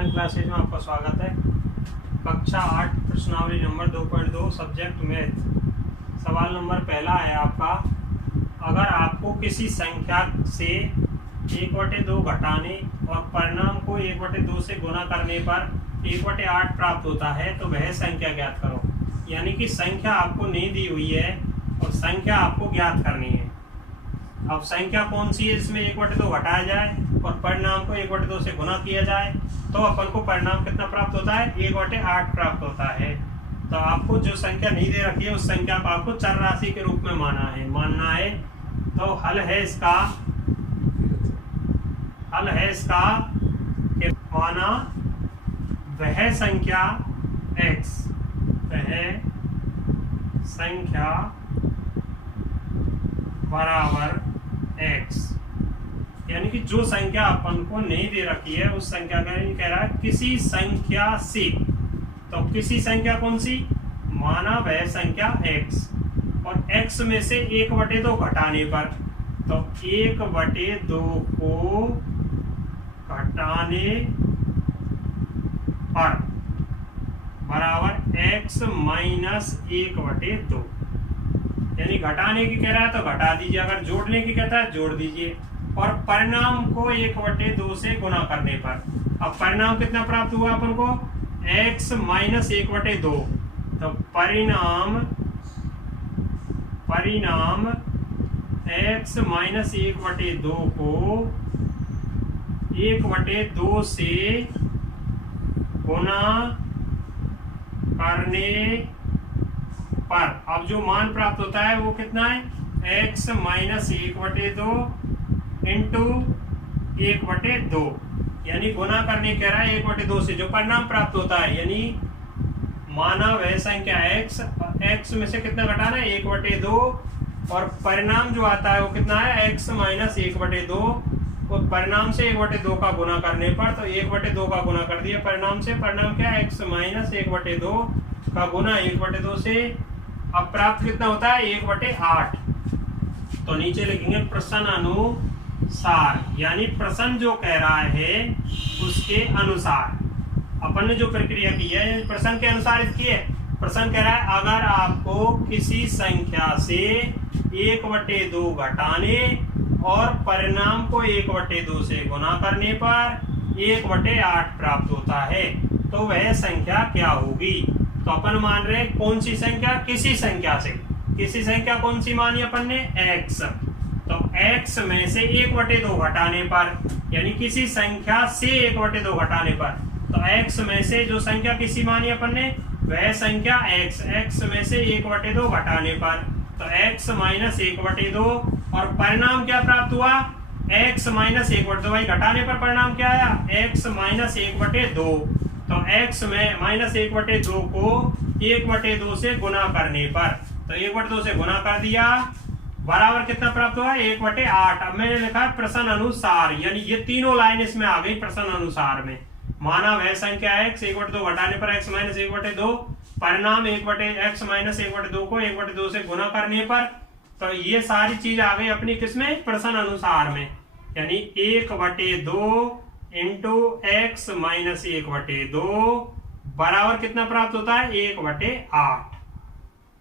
Online classes में आपका स्वागत है। कक्षा 8 प्रश्नावली नंबर 2.2 सब्जेक्ट मैथ। सवाल नंबर पहला है आपका, अगर आपको किसी संख्या से 1/2 घटाने और परिणाम को 1/2 से गुना करने पर 1/8 प्राप्त होता है तो वह संख्या ज्ञात करो। यानी कि संख्या आपको नहीं दी हुई है और संख्या आपको ज्ञात करनी है। अब संख्या कौन सी है इसमें 1/2 घटाया जाए और परिणाम को 1/2 से गुना किया जाए तो अपन को परिणाम कितना प्राप्त होता है, 1/8 प्राप्त होता है। तो आपको जो संख्या नहीं दे रखी है उस संख्या को आपको चर राशि के रूप में मानना है। तो हल है इसका कि माना वह संख्या बराबर x, यानी कि जो संख्या अपन को नहीं दे रखी है उस संख्या का कह रहा है किसी संख्या से। तो किसी संख्या कौन सी, माना वह संख्या x और x में से 1/2 घटाने पर, तो 1/2 को घटाने पर बराबर x माइनस 1/2। यानी घटाने की कह रहा है तो घटा दीजिए, अगर जोड़ने की कहता है जोड़ दीजिए, और परिणाम को 1/2 से गुना करने पर। अब परिणाम कितना प्राप्त हुआ अपन को, x माइनस 1/2। तो परिणाम x माइनस 1/2 को 1/2 से गुना करने पर अब जो मान प्राप्त होता है वो कितना है, x माइनस 1/2 इंटू 1/2, यानी गुना करने कह रहा है 1/2 से जो परिणाम प्राप्त होता है। यानी माना वह संख्या x में से कितना घटाना है, 1/2, और परिणाम जो आता है वो कितना है, x माइनस 1/2, और परिणाम से 1/2 का गुना करने पर, तो 1/2 का गुना कर दिया परिणाम से। परिणाम क्या है, x माइनस 1/2 का गुना 1/2 से। अब प्राप्त कितना होता है, 1/8। तो नीचे लिखेंगे प्रश्न अनुसार, यानी प्रश्न जो कह रहा है उसके अनुसार अपन ने जो प्रक्रिया की है प्रश्न के अनुसार इसकी है। प्रश्न कह रहा है अगर आपको किसी संख्या से 1/2 घटाने और परिणाम को 1/2 से गुना करने पर 1/8 प्राप्त होता है तो वह संख्या क्या होगी। तो अपन मान रहे कौन सी संख्या, किसी संख्या से। किसी संख्या कौन सी मानी अपन ने, x। तो x में से 1/2 घटाने पर, यानी किसी संख्या से 1/2 घटाने पर, तो x में से जो संख्या किसी मानी अपन ने वह संख्या x में से 1/2 घटाने पर, तो x माइनस 1/2, और परिणाम क्या प्राप्त हुआ, x माइनस 1/2। भाई घटाने पर परिणाम क्या आया, x माइनस 1/2। तो x में माइनस 1/2 को 1/2 से गुना करने पर, तो 1/2 से गुना कर दिया, बराबर कितना प्राप्त हुआ, 1/8। अब मैंने लिखा है प्रश्न अनुसार, यानी ये तीनों लाइन इसमें आ गई प्रश्न अनुसार में। माना वह संख्या x 1/2 घटाने पर x माइनस 1/2, परिणाम x माइनस 1/2 को 1/2 से गुना करने पर, तो ये सारी चीज आ गई अपनी किसमें, प्रश्न अनुसार में। यानी 1/2 इंटू x माइनस 1/2 बराबर कितना प्राप्त होता है, 1/8।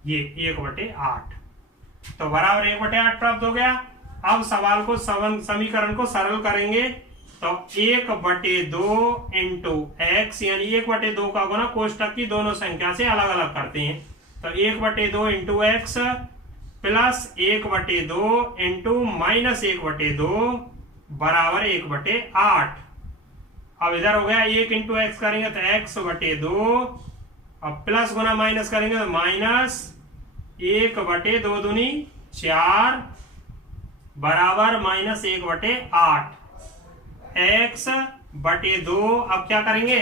ये 1/8, तो बराबर 1/8 प्राप्त हो गया। अब सवाल को समीकरण को सरल करेंगे, तो 1/2 इंटू x, यानी 1/2 का गुना कोष्टक की दोनों संख्या से अलग अलग करते हैं। तो 1/2 into x plus 1/2 into minus 1/2 बराबर 1/8। अब इधर हो गया 1 इंटू एक्स करेंगे तो x/2, अब प्लस गुना माइनस करेंगे तो माइनस 1/2 दूनी 4 बराबर माइनस 1/8 x/2। अब क्या करेंगे,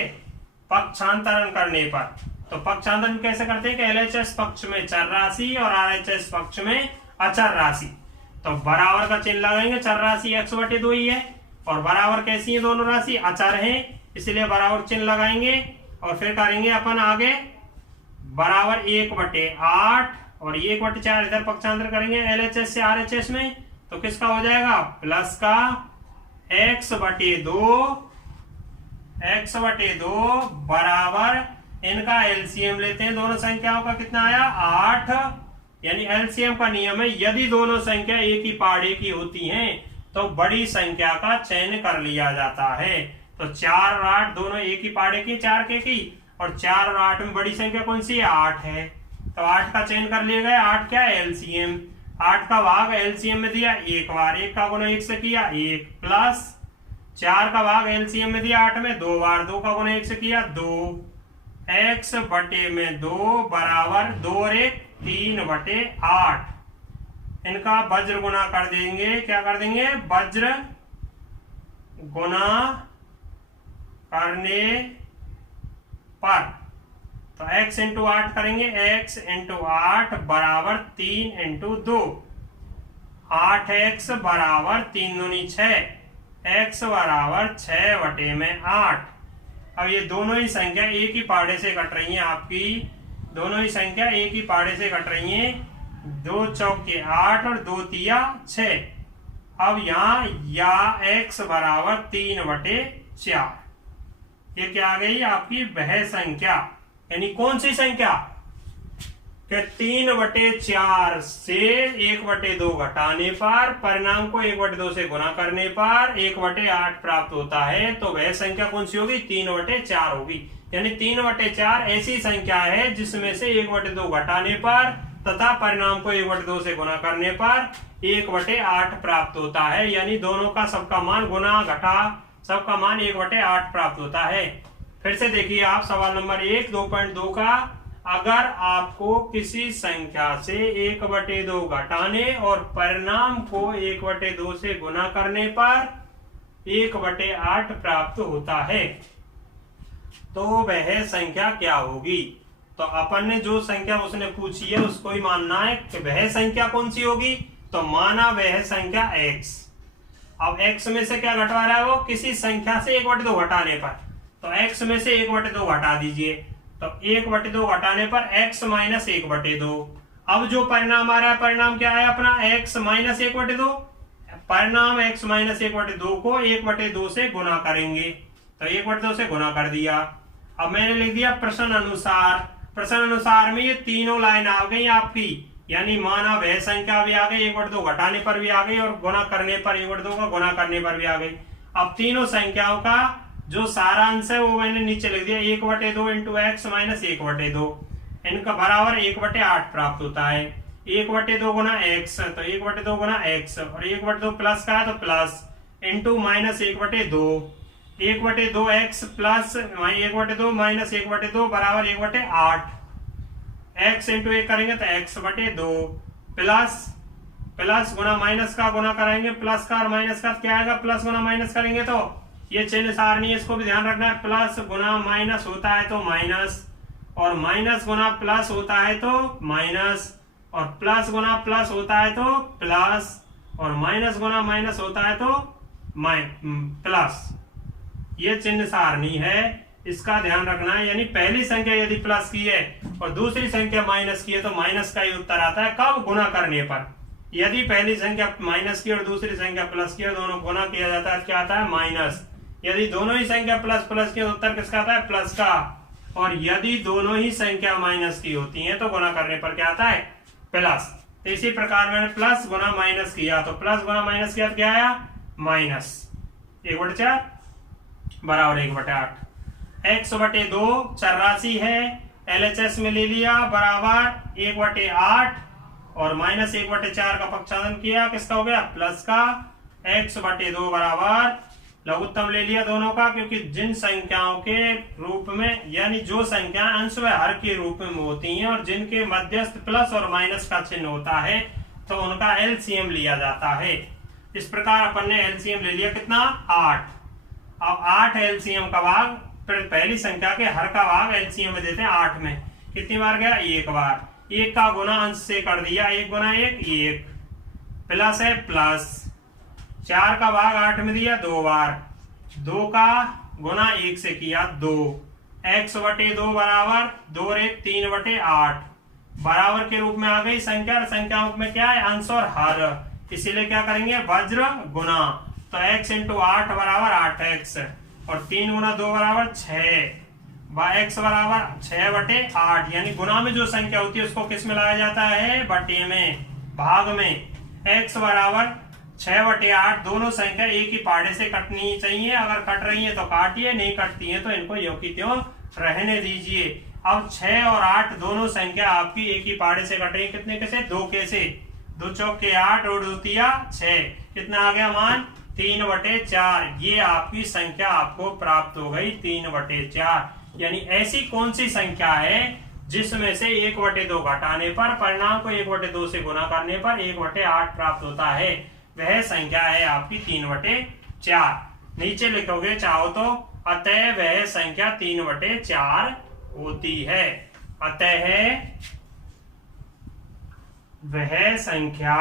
पक्षांतरण करने पर, तो पक्षांतरण कैसे करते हैं कि LHS पक्ष में चर राशि और RHS पक्ष में अचर राशि। तो बराबर का चिन्ह लगाएंगे, चर राशि x/2 ही है, और बराबर कैसी है दोनों राशि, अचर हैं, इसलिए बराबर चिन्ह लगाएंगे। और फिर करेंगे अपन आगे बराबर 1/8 और 1/4 इधर पक्षांतर करेंगे LHS से RHS में, तो किसका हो जाएगा, प्लस का x/2 x बटे 2 बराबर, इनका एलसीएम लेते हैं दोनों संख्याओं का, कितना आया 8, यानी एलसीएम का नियम है यदि दोनों संख्या एक ही पाड़े की होती हैं तो बड़ी संख्या का चयन कर लिया जाता है। तो 4 और 8 दोनों एक ही पाड़े की, 4 के की, और 4 और 8 में बड़ी संख्या कौन सी है 8 है, तो 8 का चयन कर लिया गया। 8 क्या है एलसीएम, 8 का भाग एलसीएम में दिया एक बार, 1 का गुना 1 से किया 1, प्लस 4 का भाग एलसीएम में दिया 8 में 2 बार, 2 का गुना 1 से किया 2, x बटे में 2 बराबर 2 और 1 3 बटे 8। इनका वज्र गुना कर देंगे, क्या कर देंगे वज्र गुना करने पर, तो x इंटू 8 करेंगे, x इंटू 8 बराबर 3 इंटू 2, 8x बराबर 3 दूनी 6, x बराबर 6 बटे में 8। अब ये दोनों ही संख्या एक ही पाड़े से कट रही हैं, आपकी दोनों ही संख्या एक ही पाड़े से कट रही हैं, 2 चौके 8 और 2 तिया 6। अब यहाँ या x बराबर 3 बटे 4, ये क्या आ गई आपकी वह संख्या, यानी कौन सी संख्या कि 3 बटे 4 से 1 बटे 2 घटाने पर, परिणाम को 1 बटे 2 से गुना करने पर 1 बटे 8 प्राप्त होता है, तो वह संख्या कौन सी होगी 3 बटे 4 होगी। यानी 3 बटे 4 ऐसी संख्या है जिसमें से 1 बटे 2 घटाने पर तथा परिणाम को 1 बटे 2 से गुना करने पर 1 बटे 8 प्राप्त होता है, यानी दोनों का सबका मान गुना घटा सबका मान 1 बटे 8 प्राप्त होता है। फिर से देखिए आप सवाल नंबर 1 2.2 का, अगर आपको किसी संख्या से 1 बटे 2 घटाने और परिणाम को 1 बटे 2 से गुना करने पर 1 बटे 8 प्राप्त होता है, तो वह संख्या क्या होगी। तो अपन ने जो संख्या उसने पूछी है उसको ही मानना है कि वह संख्या कौन सी होगी, तो माना वह संख्या x। अब x में से क्या घटवा रहा है वो, किसी संख्या से 1 बटे 2 घटाने पर, तो x में से 1 बटे 2 घटा दीजिए, तो 1 बटे 2 घटाने पर x माइनस 1 बटे 2। अब जो परिणाम आ रहा है, परिणाम क्या है अपना x माइनस 1 बटे 2, परिणाम x माइनस 1 बटे 2 को 1 बटे 2 से गुना करेंगे, तो 1 बटे 2 से गुना कर दिया। अब मैंने लिख दिया प्रश्न अनुसार, प्रश्न अनुसार में ये तीनों लाइन आ गई आपकी, यानी माना वह संख्या भी आ गई, 1 बटे 2 घटाने पर भी आ गई और गुना करने पर 1 बटे 2 का गुना करने पर भी आ गई। अब तीनों संख्याओं का जो सारांश है वो मैंने नीचे लिख दिया, 1 बटे 2 इंटू एक्स माइनस 1 बटे 2, इनका बराबर 1 बटे 8 प्राप्त होता है। 1 बटे 2 गुना एक्स, तो 1 बटे 2 गुना एक्स, और 1 बटे 2 प्लस का है तो प्लस, इंटू माइनस 1 बटे 2, 1 बटे 2 एक्स प्लस 1 बटे 2 माइनस 1 बटे 2 बराबर 1 बटे 8, एक्स इंटू 1 करेंगे तो एक्स बटे 2, प्लस प्लस गुना माइनस का गुना कराएंगे, प्लस का और माइनस का क्या आएगा, प्लस गुना माइनस करेंगे तो ये चिन्ह सारणी, इसको भी ध्यान रखना है, प्लस गुना माइनस होता है तो माइनस, और माइनस गुना प्लस होता है तो माइनस, और प्लस गुना प्लस होता है तो प्लस, और माइनस गुना माइनस होता है तो प्लस। ये चिन्ह सारणी है, इसका ध्यान रखना है। यानी पहली संख्या यदि प्लस की है और दूसरी संख्या माइनस की है तो माइनस का ही उत्तर आता है, कब गुना करने पर। यदि पहली संख्या माइनस की और दूसरी संख्या प्लस की और दोनों गुना किया जाता है क्या आता है माइनस। यदि दोनों ही संख्या प्लस प्लस की तो उत्तर किसका आता है प्लस का, और यदि दोनों ही संख्या माइनस की होती है तो गुना करने पर क्या आता है प्लस। तो इसी प्रकार मैंने प्लस गुना माइनस किया तो प्लस गुना माइनस किया तो क्या आया माइनस 1/4 बराबर 1/8। एक्स बटे 2 चर राशि है, LHS में ले लिया बराबर 1/8 और माइनस 1/4 का पक्षांतर किया, किसका हो गया प्लस का। x बटे 2 बराबर लघुत्तम ले लिया दोनों का, क्योंकि जिन संख्याओं के रूप में यानी जो संख्या अंश व हर के रूप में होती हैं और जिनके मध्यस्थ प्लस और माइनस का चिन्ह होता है तो उनका LCM लिया जाता है। इस प्रकार अपन ने LCM ले लिया कितना 8। अब 8 LCM का भाग पहली संख्या के हर का भाग LCM में देते हैं 8 में कितनी बार गया एक बार। 1 का गुना अंश से कर दिया, 1 गुना 1 1 प्लस है प्लस, 4 का भाग 8 में दिया 2 बार, 2 का गुना 1 से किया 2। x बटे 2 बराबर 2 और 1 3/8 बराबर के रूप में आ गई संख्या। संख्याओं में क्या है अंश और हर, इसीलिए क्या करेंगे वज्र गुना। तो x इंटू 8 बराबर 8x, और 3 गुना 2 बराबर 6, x बराबर 6/8, यानी गुना में जो संख्या होती है उसको किस में लाया जाता है, बटे में, भाग में। x बराबर 6/8, दोनों संख्या एक ही पाड़े से कटनी चाहिए, अगर कट रही है तो काटिए, नहीं कटती है तो इनको यों की त्यों रहने दीजिए। अब 6 और 8 दोनों संख्या आपकी एक ही पाड़े से कट रही है, कितने के से, 2 के से, 2 चौके 8 और 2 तिया 6, कितना आ गया मान, 3/4। ये आपकी संख्या आपको प्राप्त हो गई 3/4। यानी ऐसी कौन सी संख्या है जिसमें से 1/2 घटाने पर परिणाम को 1/2 से गुना करने पर 1/8 प्राप्त होता है, वह संख्या है आपकी 3/4। नीचे लिखोगे चाहो तो, अतः वह संख्या 3/4 होती है। अतः वह संख्या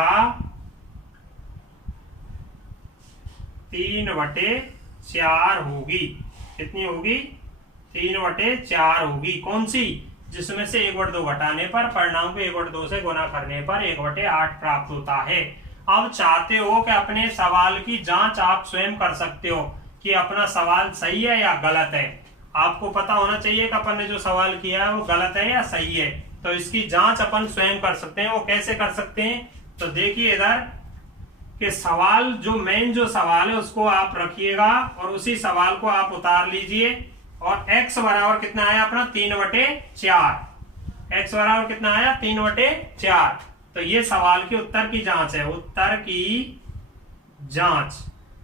3/4 होगी। कितनी होगी, 3/4 होगी। कौन सी, जिसमें से 1/2 घटाने पर परिणाम को 1/2 से गुना करने पर 1/8 प्राप्त होता है। अब चाहते हो कि अपने सवाल की जांच आप स्वयं कर सकते हो कि अपना सवाल सही है या गलत है। आपको पता होना चाहिए कि अपन ने जो सवाल किया है वो गलत है या सही है, तो इसकी जांच अपन स्वयं कर सकते हैं। वो कैसे कर सकते हैं, तो देखिए इधर कि सवाल जो मेन जो सवाल है उसको आप रखिएगा और उसी सवाल को आप उतार लीजिए, और x बराबर कितना आया अपना 3/4, x बराबर कितना आया 3/4। तो ये सवाल के उत्तर की जांच है, उत्तर की जांच,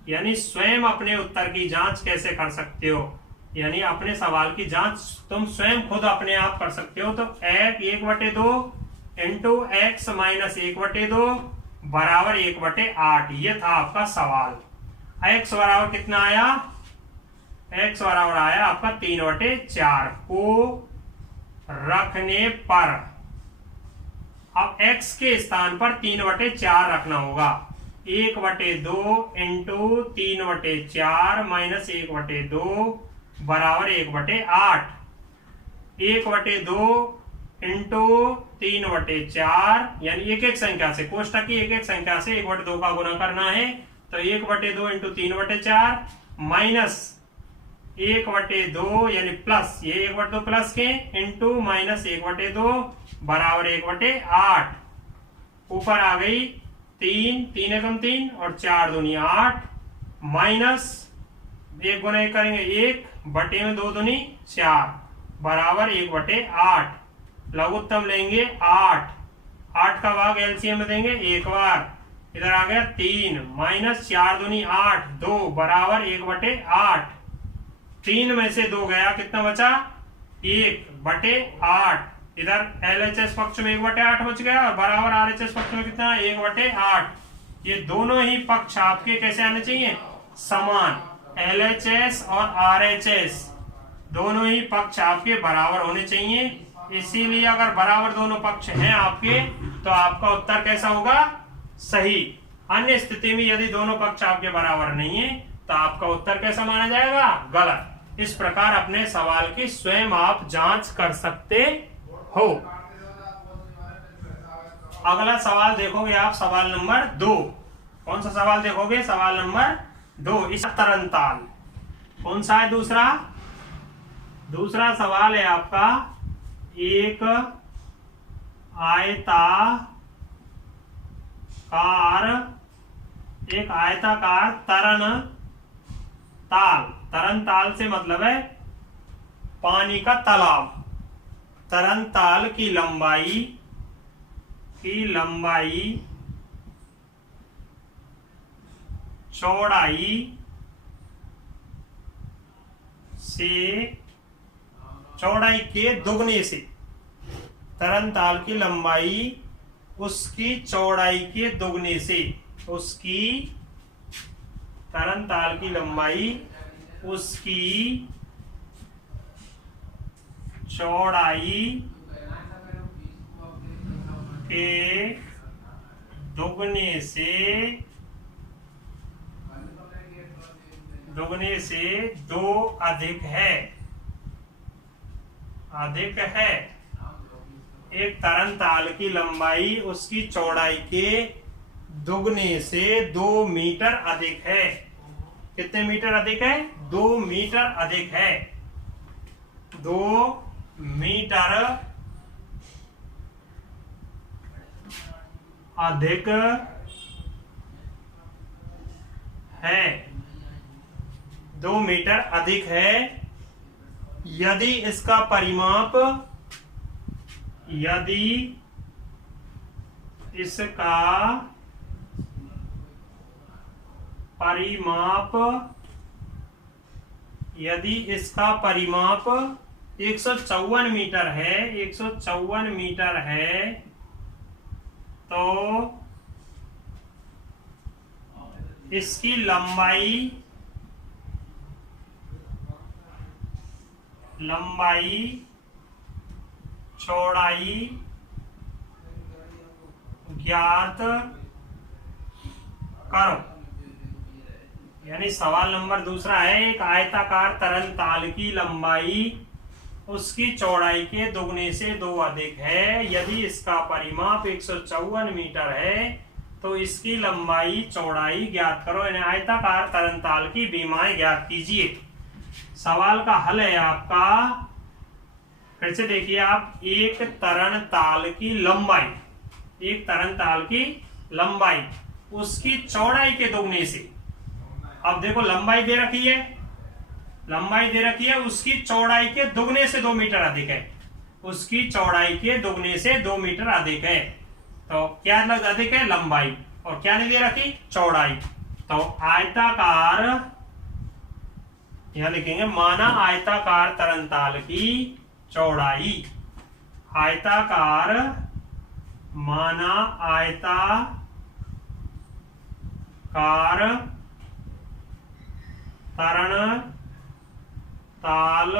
यानी स्वयं अपने उत्तर की जांच कैसे कर सकते हो, यानी अपने सवाल की जांच तुम स्वयं खुद अपने आप कर सकते हो। तो 1/2 इंटू x माइनस 1/2 बराबर 1/8, ये था आपका सवाल। x बराबर कितना आया, x बराबर आया आपका 3/4 को रखने पर, अब x के स्थान पर 3/4 रखना होगा। 1/2 इंटू 3/4 माइनस 1/2 बराबर 1/8। 1/2 इंटू 3/4, यानी एक एक संख्या से, कोष्टक की एक एक संख्या से 1/2 का गुना करना है। तो 1/2 इंटू 3/4 माइनस 1/2, यानी प्लस, ये 1/2 प्लस के, इंटू माइनस 1/2 बराबर 1/8। ऊपर आ गई 3, 3 एकम 3 और 4 दूनी 8, माइनस 1 गुना 1 करेंगे 1, बटे में 2 दूनी 4 बराबर 1/8। लघुत्तम लेंगे 8, 8 का भाग एलसीएम में देंगे एक बार, इधर आ गया 3 माइनस 4 दूनी 8, 2 बराबर 1/8। 3 में से 2 गया, कितना बचा, 1/8। इधर LHS पक्ष में 1/8 बच गया और बराबर RHS पक्ष में कितना, 1/8। ये दोनों ही पक्ष आपके कैसे आने चाहिए, समान। LHS और RHS दोनों ही पक्ष आपके बराबर होने चाहिए। इसीलिए अगर बराबर दोनों पक्ष हैं आपके तो आपका उत्तर कैसा होगा, सही। अन्य स्थिति में यदि दोनों पक्ष आपके बराबर नहीं है तो आपका उत्तर कैसा माना जाएगा, गलत। इस प्रकार अपने सवाल की स्वयं आप जांच कर सकते हो। अगला सवाल देखोगे आप, सवाल नंबर 2। कौन सा सवाल देखोगे, सवाल नंबर 2। इस तरंताल कौन सा है, दूसरा सवाल है आपका, एक आयताकार तरनताल से मतलब है पानी का तालाब। तरनताल की लंबाई चौड़ाई के दुगने से, तरनताल की लंबाई उसकी चौड़ाई के दुगने से, तरनताल की लंबाई उसकी चौड़ाई के दुगने से 2 अधिक है। एक तरनताल की लंबाई उसकी चौड़ाई के दुगने से 2 मीटर अधिक है। कितने मीटर अधिक है? 2 मीटर अधिक है। 2 मीटर अधिक है। 2 मीटर अधिक है यदि इसका परिमाप, यदि इसका परिमाप, यदि इसका परिमाप 154 मीटर है, 154 मीटर है, तो इसकी लंबाई, चौड़ाई ज्ञात करो। यानी सवाल नंबर दूसरा है, एक आयताकार तरल ताल की लंबाई उसकी चौड़ाई के दुगने से 2 अधिक है। यदि इसका परिमाप 154 मीटर है तो इसकी लंबाई चौड़ाई ज्ञात करो। यानी आयताकार तरल ताल की विमाएं ज्ञात कीजिए। सवाल का हल है आपका, फिर से देखिए आप, एक तरल ताल की लंबाई, एक तरल ताल की लंबाई उसकी चौड़ाई के दुगने से, अब देखो लंबाई दे रखी है, लंबाई दे रखी है, उसकी चौड़ाई के दुगने से 2 मीटर अधिक है, उसकी चौड़ाई के दुगने से 2 मीटर अधिक है। तो क्या अधिक है? लंबाई। और क्या नहीं दे रखी? चौड़ाई। तो आयताकार, यहां लिखेंगे माना आयताकार तरंताल की चौड़ाई, आयताकार माना आयताकार तरण ताल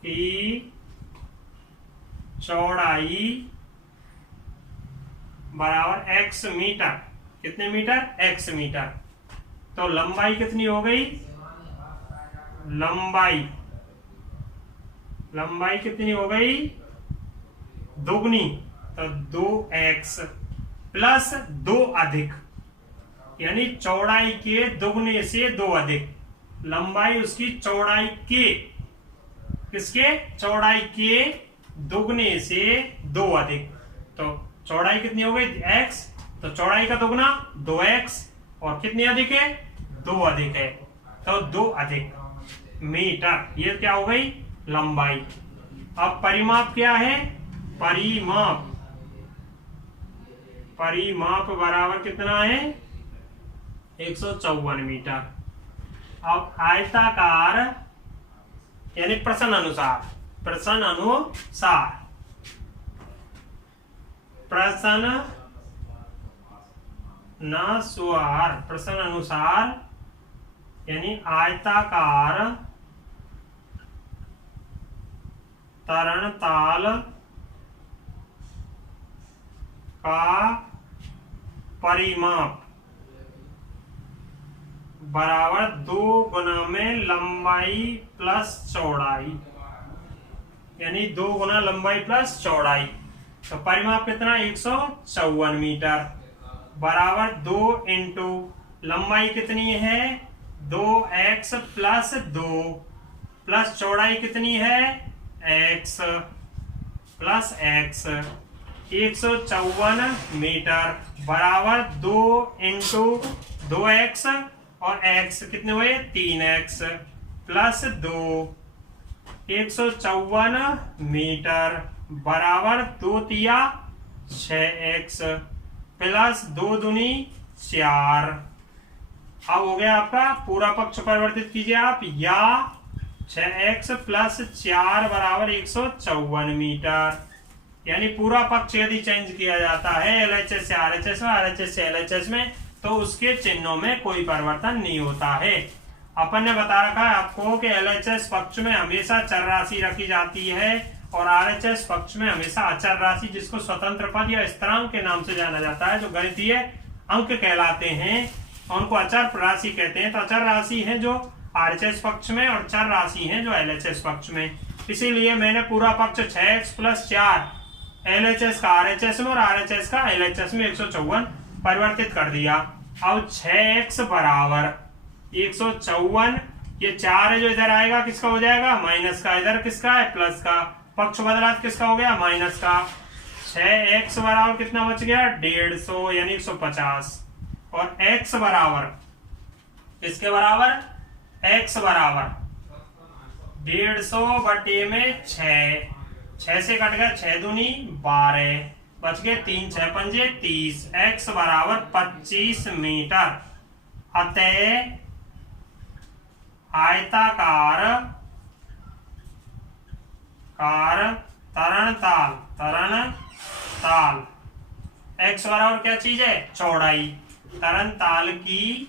की चौड़ाई बराबर x मीटर। कितने मीटर? x metre. तो लंबाई कितनी हो गई? लंबाई कितनी हो गई? दुगनी। तो 2x प्लस 2 अधिक, यानी चौड़ाई के दुगने से 2 अधिक। लंबाई उसकी चौड़ाई के, किसके? चौड़ाई के दुगने से 2 अधिक। तो चौड़ाई कितनी हो गई? x, तो चौड़ाई का दुगना 2x, और कितनी अधिक है? 2 अधिक है, तो 2 अधिक मीटर। ये क्या हो गई? लंबाई। अब परिमाप क्या है? परिमाप बराबर कितना है? 154 मीटर। अब आयताकार, यानी प्रश्न अनुसार, प्रश्न अनुसार यानी आयताकार तरणताल का परिमाप बराबर 2 गुना में लंबाई प्लस चौड़ाई, यानी 2 गुना लंबाई प्लस चौड़ाई। तो परिमाप कितना? 154 मीटर बराबर 2 इंटू लंबाई कितनी है? 2x प्लस 2 प्लस चौड़ाई कितनी है? x plus x। 154 मीटर बराबर 2 इंटू 2x और x कितने हुए? 3x plus 2। 154 मीटर बराबर 2 तिया 6x प्लस 2 दूनी 4। अब हो गया आपका पूरा पक्ष परिवर्तित कीजिए आप, या 6x प्लस 4 बराबर 154 मीटर। यानी पूरा पक्ष यदि चेंज किया जाता है LHS से RHS में, RHS से LHS में, तो उसके चिन्हों में कोई परिवर्तन नहीं होता है। अपन ने बता रखा है आपको कि LHS पक्ष में हमेशा चर राशि रखी जाती है और RHS पक्ष में हमेशा अचर राशि, जिसको स्वतंत्र पद या स्थिरांक के नाम से जाना जाता है, जो गणितीय अंक कहलाते हैं, उनको अचर राशि कहते हैं। तो अचर राशि है जो RHS पक्ष में और चर राशि है जो LHS पक्ष में। इसीलिए मैंने पूरा पक्ष 6x प्लस 4 LHS का RHS में और RHS का LHS में 154 परिवर्तित कर दिया। अब 6x बराबर 154, ये 4 है जो इधर आएगा किसका हो जाएगा माइनस का, इधर किसका है प्लस का, पक्ष बदला तो किसका हो गया माइनस का। 6x बराबर कितना बच गया 150 यानी 150, और x बराबर किसके बराबर, x बराबर 150 बटे में 6 से कट गया 6 दूनी 12, बच गए 3 6 पंजे 30, x बराबर 25 मीटर। अतः आयताकार तरण ताल x बराबर क्या चीज है चौड़ाई, तरण ताल की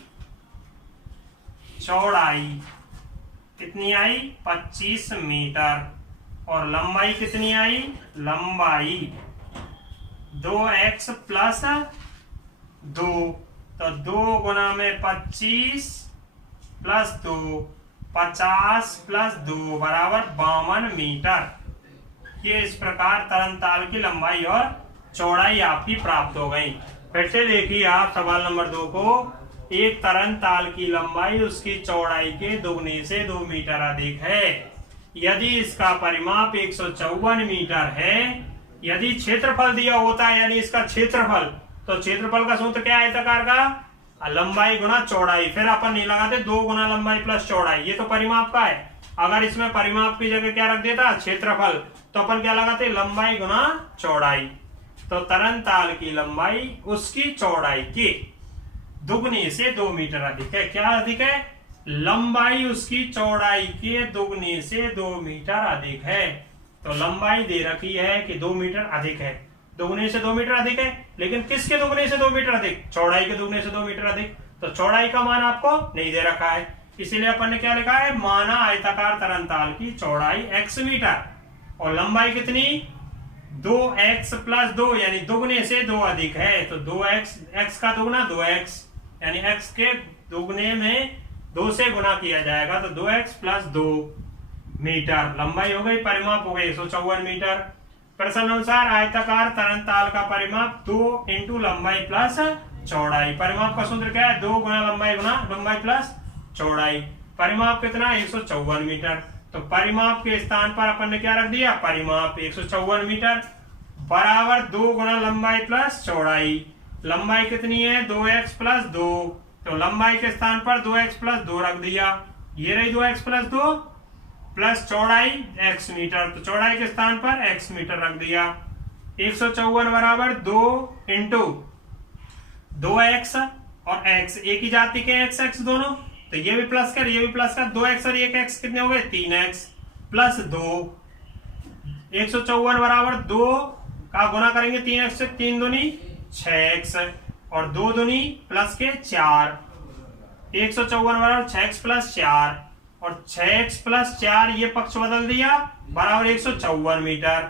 चौड़ाई कितनी आई 25 मीटर, और लंबाई कितनी आई, लंबाई 2x प्लस 2, तो 2 गुना में 25 प्लस 2 50 प्लस 2 बराबर 52 मीटर। ये इस प्रकार तरणताल की लंबाई और चौड़ाई आपकी प्राप्त हो गई। फिर से देखिए आप सवाल नंबर 2 को, एक तरणताल की लंबाई उसकी चौड़ाई के दोगुने से 2 मीटर अधिक है। यदि इसका परिमाप 154 मीटर है, यदि क्षेत्रफल दिया होता है यानी इसका क्षेत्रफल, तो क्षेत्रफल का सूत्र क्या है आयताकार का लंबाई गुना चौड़ाई, फिर अपन नहीं लगाते 2 गुना लंबाई प्लस चौड़ाई, ये तो परिमाप का है। अगर इसमें परिमाप की जगह क्या रख देता क्षेत्रफल, तो अपन क्या लगाते लंबाई गुना चौड़ाई। तो तरणताल की लंबाई उसकी चौड़ाई के दुगने से 2 मीटर अधिक है। क्या अधिक है, लंबाई उसकी चौड़ाई के दुगने से 2 मीटर अधिक है। तो लंबाई दे रखी है कि 2 मीटर अधिक है, दुगने से 2 मीटर अधिक है, लेकिन किसके दुगने से 2 मीटर अधिक, चौड़ाई के दुगने से 2 मीटर अधिक। तो चौड़ाई का मान आपको नहीं दे रखा है, इसीलिए अपन ने क्या लिखा है, माना आयताकार तरणताल की चौड़ाई x मीटर और लंबाई कितनी 2x प्लस 2 यानी दुगने से 2 अधिक है। तो 2x, x का दुगना 2x यानी x के दुगने में 2 से गुना किया जाएगा, तो 2x प्लस 2 मीटर लंबाई हो गई, परिमाप हो गई 154 मीटर। प्रश्न अनुसार आयताकार तरणताल का परिमाप 2 इंटू लंबाई प्लस चौड़ाई, परिमाप का सूत्र क्या है 2 गुना लंबाई प्लस चौड़ाई, परिमाप कितना 154 मीटर। तो परिमाप के स्थान पर अपन ने क्या रख दिया, परिमाप 154 मीटर बराबर 2 गुना लंबाई प्लस चौड़ाई, लंबाई कितनी है 2x प्लस 2, तो लंबाई के स्थान पर 2x प्लस 2 रख दिया, ये रही 2x प्लस 2 प्लस चौड़ाई x मीटर, तो चौड़ाई के स्थान पर x मीटर रख दिया। 154 बराबर 2 इंटू 2x और x एक ही जाति के x दोनों, तो ये भी प्लस कर ये भी प्लस कर, 2x और 1x कितने हो गए 3x प्लस 2। 154 बराबर 2 का गुना करेंगे 3x से, 3 दूनी 6x और 2 दूनी प्लस के 4, 154 बराबर 6x प्लस 4 और 6x प्लस 4 ये पक्ष बदल दिया बराबर 154 मीटर।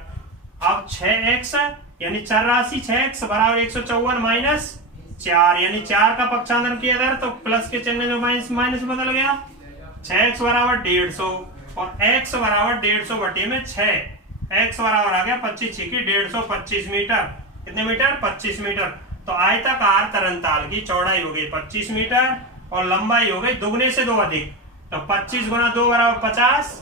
अब 6x यानी चर राशि 6x बराबर 154 माइनस 4 यानी 4 का पक्षांतर किया इधर, तो प्लस के चिन्ह जो माइनस बदल गया। 6x बराबर 150 और x बराबर 150 बटे में 6, x बराबर आ गया 25 की 150 25 मीटर, कितने मीटर 25 मीटर। तो आयताकार तरणताल की चौड़ाई हो गई 25 मीटर और लंबाई हो गई दुगने से 2 अधिक, तो 25 गुना 2 बराबर 50